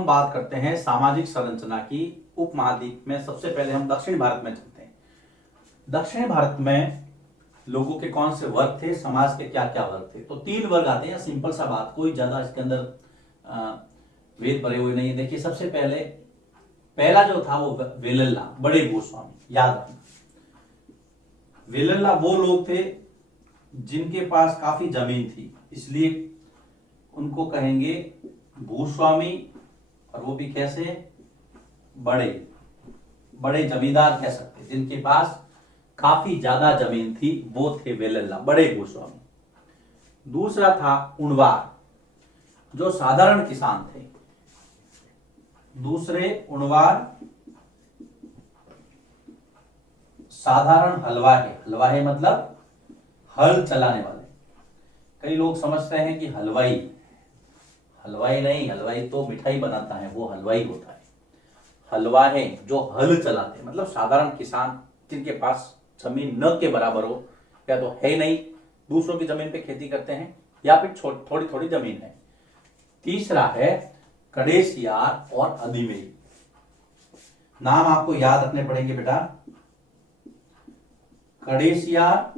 हम बात करते हैं सामाजिक संरचना की उपमहाद्वीप में। सबसे पहले हम दक्षिण भारत में चलते हैं। दक्षिण भारत में लोगों के कौन से वर्ग थे, समाज के क्या क्या वर्ग थे? तो 3 वर्ग आते हैं। सिंपल सा बात, कोई ज्यादा इसके अंदर वेद भरे हुए नहीं है। देखिए, सबसे पहला जो था वो वेलल्ला, बड़े भूस्वामी। याद रखना, वेलल्ला वो लोग थे जिनके पास काफी जमीन थी, इसलिए उनको कहेंगे भूस्वामी। और वो भी कैसे? बड़े बड़े जमींदार कह सकते, जिनके पास काफी ज्यादा जमीन थी, वो थे वेलल्ला, बड़े भूस्वामी। दूसरा था उणवार, जो साधारण किसान थे। दूसरे उणवार साधारण हलवाहे। हलवाहे मतलब हल चलाने वाले। कई लोग समझते हैं कि हलवाई नहीं, हलवाई तो मिठाई बनाता है, वो हलवाई होता है। हलवाहे जो हल चलाते, मतलब साधारण किसान जिनके पास जमीन न के बराबर हो, या तो है नहीं, दूसरों की जमीन पे खेती करते हैं, या फिर थोड़ी थोड़ी जमीन है। तीसरा है कड़ेसियार और अदिमेई। नाम आपको याद रखने पड़ेंगे बेटा। कड़ेसियार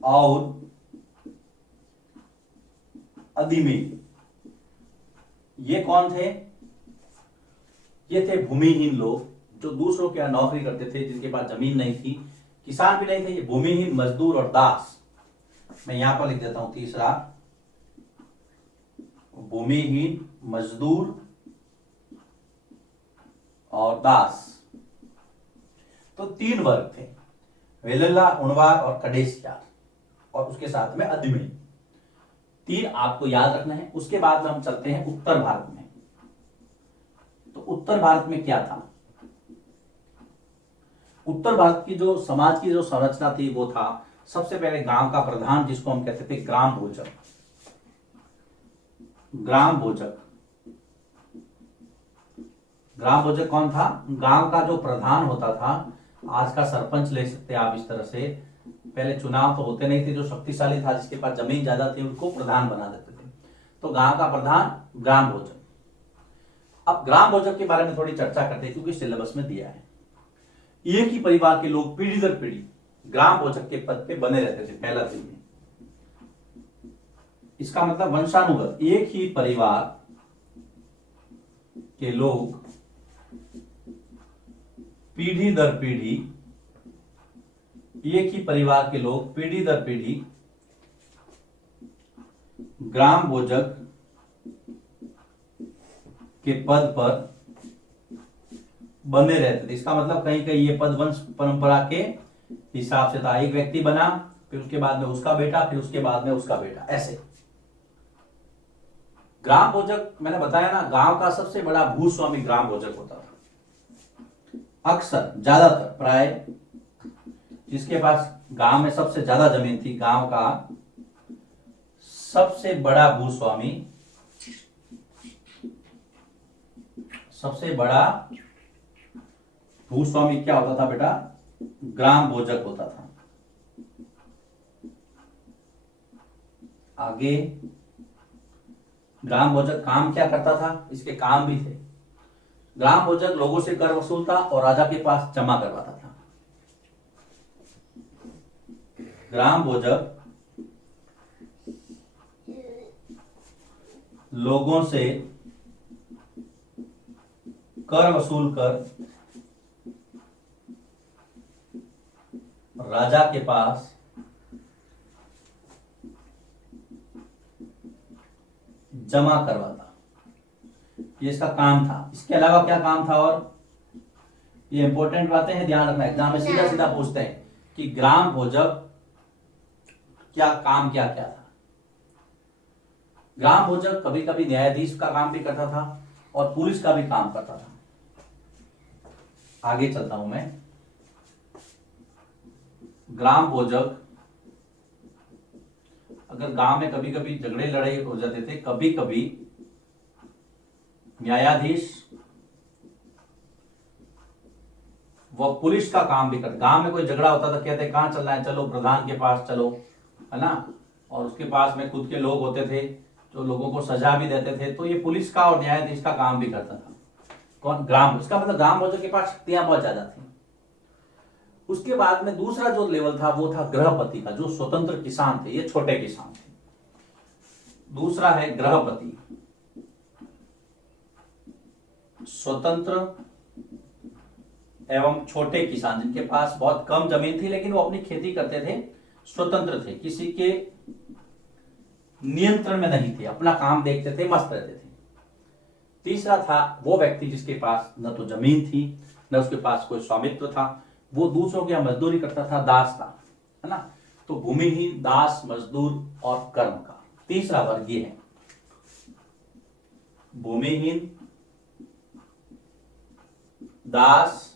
और अदिमेई, ये कौन थे? ये थे भूमिहीन लोग जो दूसरों के यहाँ नौकरी करते थे, जिनके पास जमीन नहीं थी, किसान भी नहीं थे। ये भूमिहीन मजदूर और दास। मैं यहां पर लिख देता हूं तीसरा, भूमिहीन मजदूर और दास। तो 3 वर्ग थे, वेलल्ला, उणवार और कड़ेसियार, और उसके साथ में अदिमेई। 3 आपको याद रखना है। उसके बाद में हम चलते हैं उत्तर भारत में। तो उत्तर भारत में क्या था? उत्तर भारत की जो समाज की जो संरचना थी वो था, सबसे पहले गांव का प्रधान, जिसको हम कहते थे ग्राम भोजक। ग्राम भोजक कौन था? गांव का जो प्रधान होता था। आज का सरपंच ले सकते हैं आप इस तरह से। पहले चुनाव तो होते नहीं थे, जो शक्तिशाली था, जिसके पास जमीन ज्यादा थी, उनको प्रधान बना देते थे। तो गांव का प्रधान ग्राम भोजक। अब ग्राम भोजक के बारे में थोड़ी चर्चा करते हैं, क्योंकि सिलेबस में दिया है। एक ही परिवार के लोग पीढ़ी दर पीढ़ी ग्राम भोजक के पद पे बने रहते थे। पहला चीज, इसका मतलब वंशानुगत, एक ही परिवार के लोग पीढ़ी दर पीढ़ी, एक ही परिवार के लोग पीढ़ी दर पीढ़ी ग्राम भोजक के पद पर बने रहते थे। इसका मतलब कहीं कहीं ये पद वंश परंपरा के हिसाब से था। एक व्यक्ति बना, फिर उसके बाद में उसका बेटा, फिर उसके बाद में उसका बेटा, ऐसे। ग्राम भोजक मैंने बताया ना, गांव का सबसे बड़ा भूस्वामी ग्राम भोजक होता था। अक्सर, ज्यादातर, प्राय जिसके पास गांव में सबसे ज्यादा जमीन थी, गांव का सबसे बड़ा भूस्वामी, क्या होता था बेटा? ग्राम भोजक होता था। आगे, ग्राम भोजक काम क्या करता था? इसके काम भी थे। ग्राम भोजक लोगों से कर वसूलता और राजा के पास जमा करवाता था। ग्राम भोजक लोगों से कर वसूल कर राजा के पास जमा करवाता, ये इसका काम था। इसके अलावा क्या काम था? और ये इंपॉर्टेंट बातें हैं, ध्यान रखना। एग्जाम में सीधा सीधा पूछते हैं कि ग्राम भोजक क्या काम क्या क्या था। ग्राम भोजक कभी कभी न्यायाधीश का काम भी करता था और पुलिस का भी काम करता था। आगे चलता हूं मैं। ग्राम भोजक, अगर गांव में कभी कभी झगड़े लड़ाई हो जाते थे, कभी कभी न्यायाधीश वो पुलिस का काम भी करते। गांव में कोई झगड़ा होता था, कहते कहां चलना है, चलो प्रधान के पास चलो, है ना। और उसके पास में खुद के लोग होते थे जो लोगों को सजा भी देते थे। तो ये पुलिस का और न्यायाधीश का काम भी करता था। कौन? ग्राम, इसका मतलब ग्राम भोजक के पास शक्तियां बहुत ज्यादा थी। उसके बाद में दूसरा जो लेवल था वो था गृहपति का, जो स्वतंत्र किसान थे, ये छोटे किसान थे। दूसरा है गृहपति, स्वतंत्र एवं छोटे किसान, जिनके पास बहुत कम जमीन थी लेकिन वो अपनी खेती करते थे, स्वतंत्र थे, किसी के नियंत्रण में नहीं थे, अपना काम देखते थे, मस्त रहते थे। तीसरा था वो व्यक्ति जिसके पास न तो जमीन थी न उसके पास कोई स्वामित्व था, वो दूसरों की मजदूरी करता था, दास था, है ना। तो भूमिहीन, दास, मजदूर और कर्म का तीसरा वर्ग ये है, भूमिहीन, दास,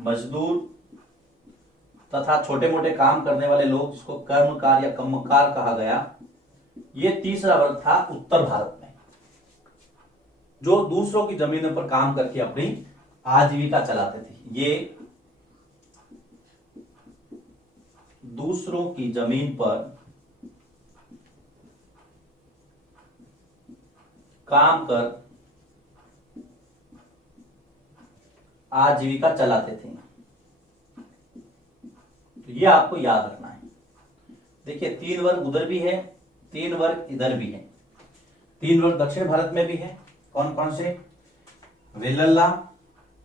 मजदूर तथा छोटे मोटे काम करने वाले लोग, जिसको कर्मकार या कम्मकार कहा गया। ये तीसरा वर्ग था उत्तर भारत में, जो दूसरों की जमीनों पर काम करके अपनी आजीविका चलाते थे। ये दूसरों की जमीन पर काम कर आजीविका चलाते थे। तो ये आपको याद रखना है। देखिए 3 वर्ग उधर भी है, 3 वर्ग इधर भी है, 3 वर्ग दक्षिण भारत में भी है। कौन कौन से? वेल्लल्ला,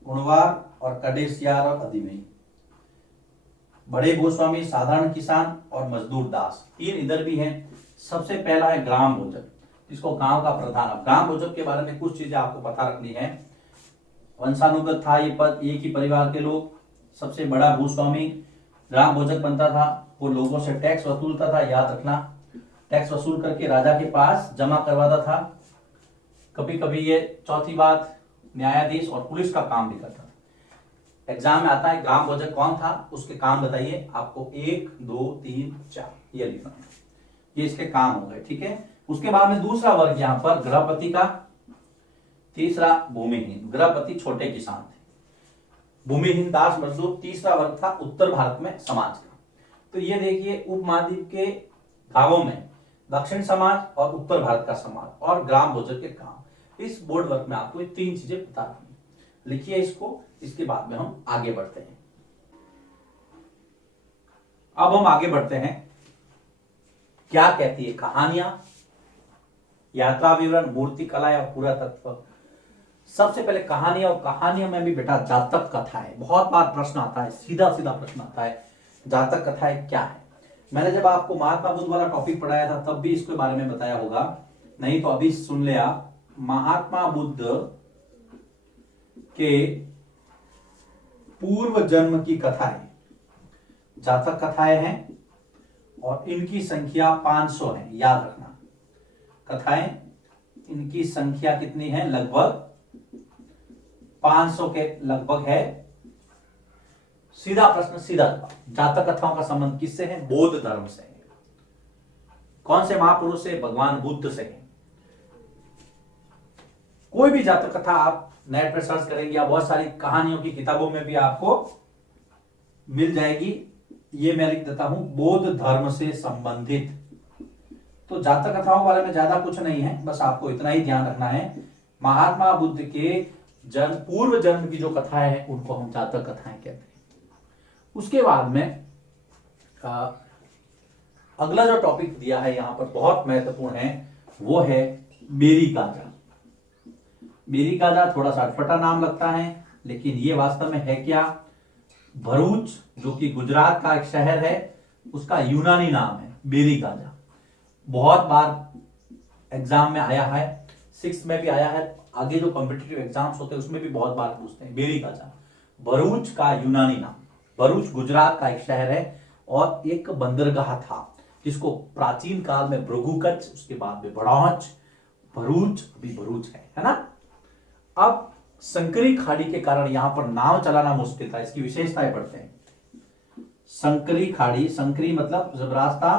कुणवार और कडेसियार और अधिमेय। बड़े भूस्वामी, साधारण किसान और मजदूर दास, 3 इधर भी हैं। सबसे पहला है ग्राम भोजक, जिसको गांव का प्रधान। अब ग्राम भोजक के बारे में कुछ चीजें आपको पता रखनी है। वंशानुगत था ये पद, एक ही परिवार के लोग, सबसे बड़ा भूस्वामी ग्राम भोजक बनता था। वो लोगों से टैक्स वसूलता था, याद रखना। टैक्स वसूल करके राजा के पास जमा करवाता था। कभी कभी ये, चौथी बात, न्यायाधीश और पुलिस का काम भी करता था। एग्जाम में आता है ग्राम भोजक कौन था, उसके काम बताइए। आपको 1 2 3 4 ये लिखना है, ये इसके काम हो गए, ठीक है। उसके बाद में दूसरा वर्ग यहाँ पर गृहपति का, तीसरा भूमिहीन। गृहपति छोटे किसान थे, भूमिहीन, दास, मजदूर। तीसरा वर्ग था उत्तर भारत में समाज का। तो ये देखिए उपमहाद्वीप के भागों में दक्षिण समाज और उत्तर भारत का समाज और ग्राम भोजक के काम। इस बोर्ड वर्क में आपको ये 3 चीजें पता रखनी। लिखिए इसको, इसके बाद में हम आगे बढ़ते हैं। अब हम आगे बढ़ते हैं। क्या कहती है कहानियां, यात्रा विवरण, मूर्ति कला या पुरातत्व। सबसे पहले कहानियां, और कहानियों में भी बेटा जातक कथा है। बहुत बार प्रश्न आता है, सीधा सीधा प्रश्न आता है, जातक कथाएं क्या है। मैंने जब आपको महात्मा बुद्ध वाला टॉपिक पढ़ाया था तब भी इसके बारे में बताया होगा, नहीं तो अभी सुन ले आप। महात्मा बुद्ध के पूर्व जन्म की कथाएं जातक कथाएं हैं, और इनकी संख्या 500 है, याद रखना। कथाएं, इनकी संख्या कितनी है? लगभग 500 के लगभग है। सीधा प्रश्न, सीधा जवाब। जातक कथाओं का संबंध किससे है? बौद्ध धर्म से है। कौन से महापुरुष से? भगवान बुद्ध से है। कोई भी जातक कथा आप नेट पर सर्च करेंगे या बहुत सारी कहानियों की किताबों में भी आपको मिल जाएगी। ये मैं लिख देता हूं, बौद्ध धर्म से संबंधित। तो जातक कथाओं के बारे में ज्यादा कुछ नहीं है, बस आपको इतना ही ध्यान रखना है। महात्मा बुद्ध के पूर्व जन्म की जो कथाएं हैं उनको हम जातक कथाएं कहते हैं। उसके बाद में अगला जो टॉपिक दिया है यहां पर बहुत महत्वपूर्ण है, वो है मेरी गाजा। मेरी गाजा थोड़ा सा अटपटा नाम लगता है, लेकिन ये वास्तव में है क्या? भरूच, जो कि गुजरात का एक शहर है, उसका यूनानी नाम है मेरी गाजा। बहुत बार एग्जाम में आया है, 6th में भी आया है, आगे जो कॉम्पिटिटिव एग्जाम्स होते हैं उसमें भी बहुत बार पूछते हैं मेरी गाजा। भरूच का यूनानी नाम। भरूच गुजरात का एक शहर है और एक बंदरगाह था जिसको प्राचीन काल में भृगुकच्छ, उसके बाद में बड़ौच, भरूच, अभी भरूच है ना। अब संकरी खाड़ी के कारण यहां पर नाव चलाना मुश्किल था। इसकी विशेषताएं पढ़ते हैं। संकरी खाड़ी, संकरी मतलब जब रास्ता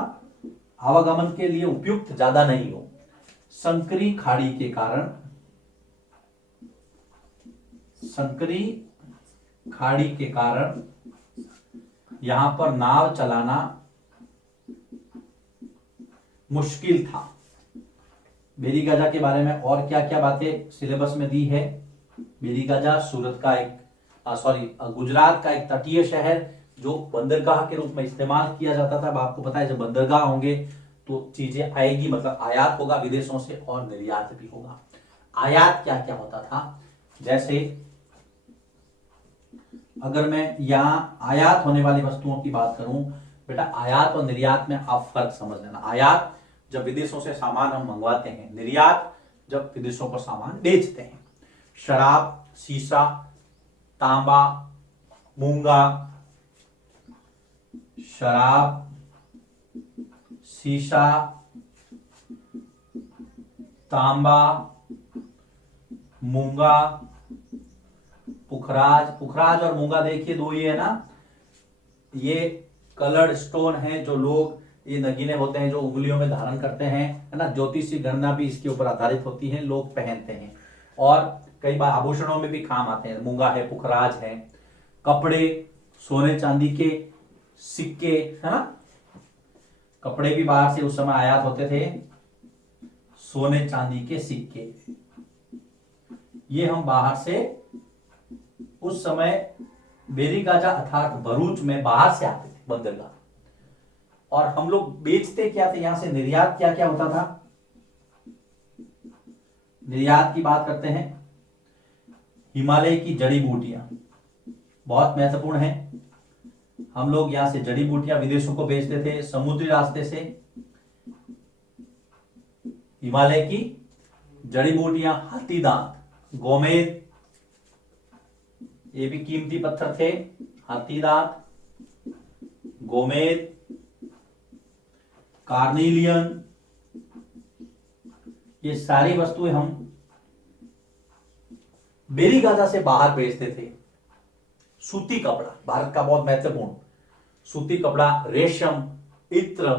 आवागमन के लिए उपयुक्त ज्यादा नहीं हो। संकरी खाड़ी के कारण, संकरी खाड़ी के कारण यहां पर नाव चलाना मुश्किल था। बेरी गाजा के बारे में और क्या क्या बातें सिलेबस में दी है। बेरी गाजा सूरत का एक गुजरात का एक तटीय शहर जो बंदरगाह के रूप में इस्तेमाल किया जाता था। अब आपको पता है जब बंदरगाह होंगे तो चीजें आएगी, मतलब आयात होगा विदेशों से और निर्यात भी होगा। आयात क्या क्या होता था, जैसे अगर मैं यहां आयात होने वाली वस्तुओं की बात करूं, बेटा आयात और निर्यात में आप फर्क समझ लेना। आयात जब विदेशों से सामान हम मंगवाते हैं, निर्यात जब विदेशों को सामान बेचते हैं। शराब, शीशा, तांबा, मूंगा, शराब, शीशा, तांबा, मूंगा, पुखराज और मूंगा देखिए दो ही है ना, ये कलर्ड स्टोन है जो लोग, ये नगीने होते हैं जो उंगलियों में धारण करते हैं, है ना। ज्योतिषी गणना भी इसके ऊपर आधारित होती है, लोग पहनते हैं और कई बार आभूषणों में भी काम आते हैं। मूंगा है, पुखराज है। कपड़े, सोने चांदी के सिक्के, है ना। कपड़े भी बाहर से उस समय आयात होते थे, सोने चांदी के सिक्के ये हम बाहर से उस समय बेरी गाजा अर्थात भरूच में बाहर से आते थे बंदरगाह। और हम लोग बेचते क्या थे, यहां से निर्यात क्या क्या होता था। निर्यात की बात करते हैं, हिमालय की जड़ी बूटियां बहुत महत्वपूर्ण है। हम लोग यहां से जड़ी बूटियां विदेशों को बेचते थे समुद्री रास्ते से। हिमालय की जड़ी बूटियां, हाथी दांत, गोमेद, ये भी कीमती पत्थर थे। हाथी दांत, गोमेद, कार्निलियन, ये सारी वस्तुएं हम बेरी गाजा से बाहर बेचते थे। सूती कपड़ा भारत का बहुत महत्वपूर्ण, सूती कपड़ा, रेशम, इत्र,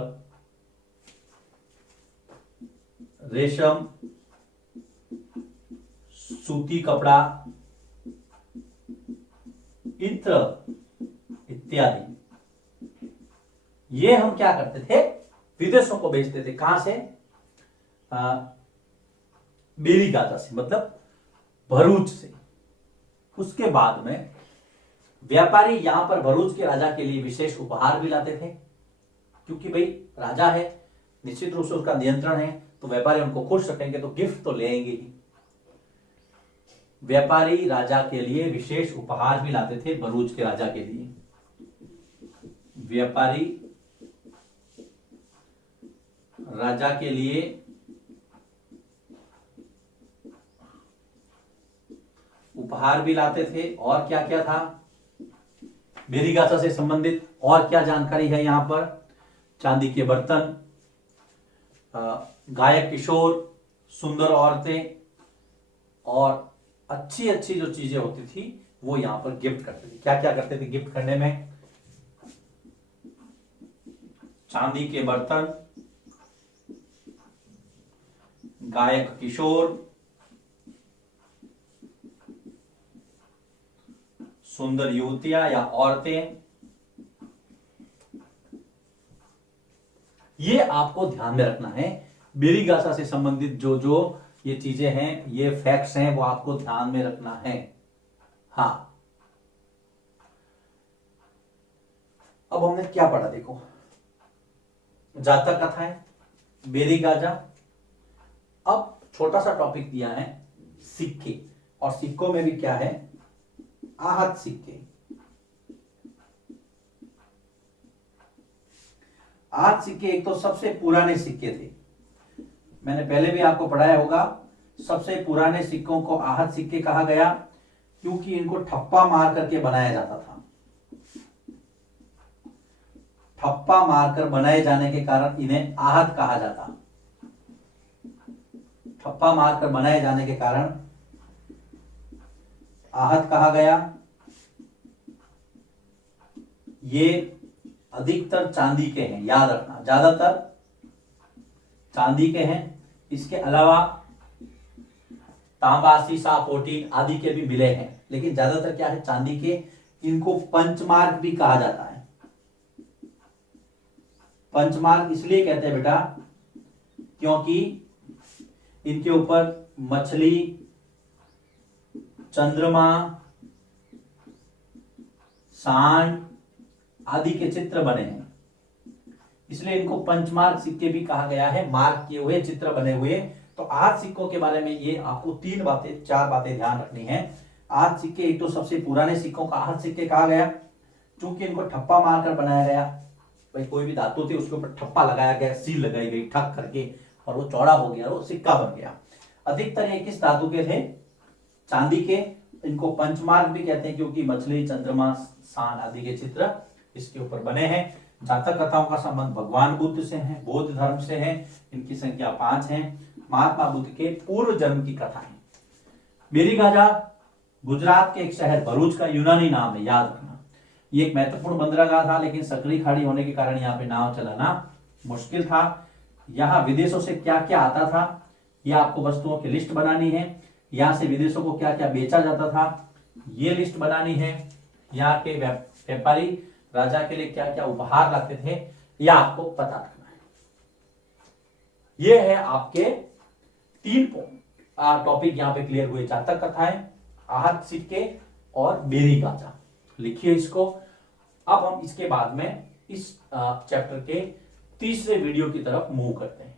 रेशम, सूती कपड़ा, इत्र इत्यादि, ये हम क्या करते थे, विदेशों को बेचते थे। कहां से, बेरी गाजा से, मतलब भरूच से। उसके बाद में व्यापारी यहां पर भरूच के राजा के लिए विशेष उपहार भी लाते थे, क्योंकि भाई राजा है, निश्चित रूप से उसका नियंत्रण है, तो व्यापारी उनको खुश रखेंगे तो गिफ्ट तो लेंगे ही। व्यापारी राजा के लिए विशेष उपहार भी लाते थे भरूच के राजा के लिए। व्यापारी राजा के लिए उपहार भी लाते थे। और क्या क्या था बेरी गाजा से संबंधित, और क्या जानकारी है यहां पर, चांदी के बर्तन, गायक किशोर, सुंदर औरतें और अच्छी अच्छी जो चीजें होती थी वो यहां पर गिफ्ट करते थे। क्या क्या करते थे गिफ्ट करने में, चांदी के बर्तन, गायक किशोर, सुंदर युवतियां या औरतें, ये आपको ध्यान में रखना है। बेरी गाजा से संबंधित जो जो ये चीजें हैं, ये फैक्ट्स हैं, वो आपको ध्यान में रखना है। हाँ, अब हमने क्या पढ़ा देखो, जातक कथाएं, बेरी गाजा। अब छोटा सा टॉपिक दिया है सिक्के, और सिक्कों में भी क्या है, आहत सिक्के। आहत सिक्के एक तो सबसे पुराने सिक्के थे, मैंने पहले भी आपको पढ़ाया होगा। सबसे पुराने सिक्कों को आहत सिक्के कहा गया क्योंकि इनको ठप्पा मार करके बनाया जाता था। ठप्पा मारकर बनाए जाने के कारण इन्हें आहत कहा जाता। ठप्पा मारकर बनाए जाने के कारण आहत कहा गया। ये अधिकतर चांदी के हैं, याद रखना, ज्यादातर चांदी के हैं। इसके अलावा तांबा, शीशा, पोटीन आदि के भी मिले हैं, लेकिन ज्यादातर क्या है, चांदी के। इनको पंचमार्क भी कहा जाता है। पंचमार्क इसलिए कहते हैं बेटा क्योंकि इनके ऊपर मछली, चंद्रमा, सांड आदि के चित्र बने हैं, इसलिए इनको पंचमार्क सिक्के भी कहा गया है, मार्क किए हुए चित्र बने हुए। तो आज सिक्कों के बारे में ये आपको चार बातें ध्यान रखनी है। आज सिक्के, एक तो सबसे पुराने सिक्कों का आज सिक्के कहा गया क्योंकि इनको ठप्पा मारकर बनाया गया। भाई कोई भी धातु थी उसके ऊपर ठप्पा लगाया गया, सील लगाई गई ठक करके, और वो चौड़ा हो गया, वो सिक्का बन गया। अधिकतर ये किस धातु के थे? चांदी के। इनको पंचमार्क भी कहते हैं क्योंकि मछली, चंद्रमा, सांड आदि के चित्र इसके ऊपर बने हैं। जातक कथाओं का संबंध भगवान बुद्ध से है, बौद्ध धर्म से है। इनकी संख्या 5 है। महात्मा बुद्ध के पूर्व जन्म की कथा है। मेरी गाजा गुजरात के एक शहर भरूच का यूनानी नाम है, याद रखना। ये एक महत्वपूर्ण बंदरगाह था, लेकिन सकरी खाड़ी होने के कारण यहाँ पे नाव चलाना मुश्किल था। यहाँ विदेशों से क्या क्या आता था, यह आपको वस्तुओं की लिस्ट बनानी है। यहाँ से विदेशों को क्या क्या बेचा जाता था, ये लिस्ट बनानी है। यहाँ के व्यापारी राजा के लिए क्या क्या उपहार लाते थे, यह आपको पता रखना है। ये है आपके 3 टॉपिक यहाँ पे क्लियर हुए, जातक कथाएं, आहत सिक्के और मेरी गाजा। लिखिए इसको। अब हम इसके बाद में इस चैप्टर के तीसरे वीडियो की तरफ मूव करते हैं।